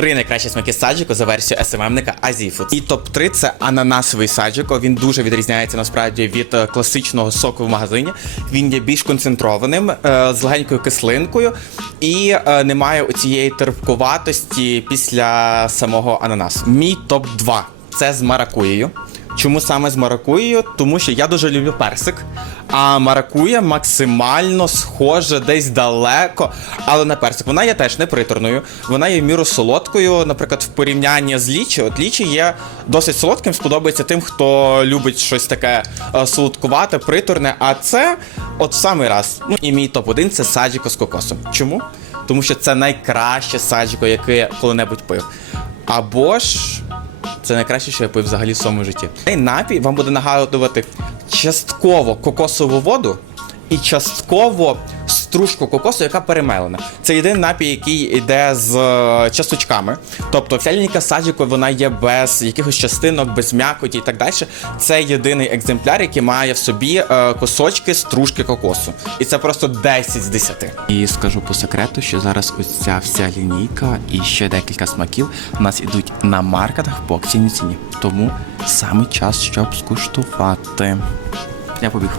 Три найкращі смаки саджику за версією СММника Азіфуд. І топ-3 це ананасовий саджико. Він дуже відрізняється насправді від е, класичного соку в магазині. Він є більш концентрованим, е, з легенькою кислинкою і е, немає цієї терпкуватості після самого ананасу. Мій топ-2 це з маракуєю. Чому саме з маракуєю? Тому що я дуже люблю персик, а маракуя максимально схожа десь далеко, але на персик. Вона є теж не приторною, вона є в міру солодкою. Наприклад, в порівнянні з лічі, от лічі є досить солодким, сподобається тим, хто любить щось таке е, солодкувате, приторне. А це от в самий раз. Ну і мій топ-1 це саджіко з кокосом. Чому? Тому що це найкраще саджіко, яке я коли-небудь пив. Або ж це найкраще, що я пив взагалі в своєму житті. Цей напій вам буде нагадувати частково кокосову воду і частково стружку кокосу, яка перемелена. Це єдиний напій, який йде з е, часточками. Тобто вся лінійка саджіко вона є без якихось частинок, без м'якоті і так далі. Це єдиний екземпляр, який має в собі е, кусочки стружки кокосу. І це просто 10 з 10. І скажу по секрету, що зараз ось ця вся лінійка і ще декілька смаків у нас ідуть на маркетах по акційній ціні. Тому саме час, щоб скуштувати. Я побіг.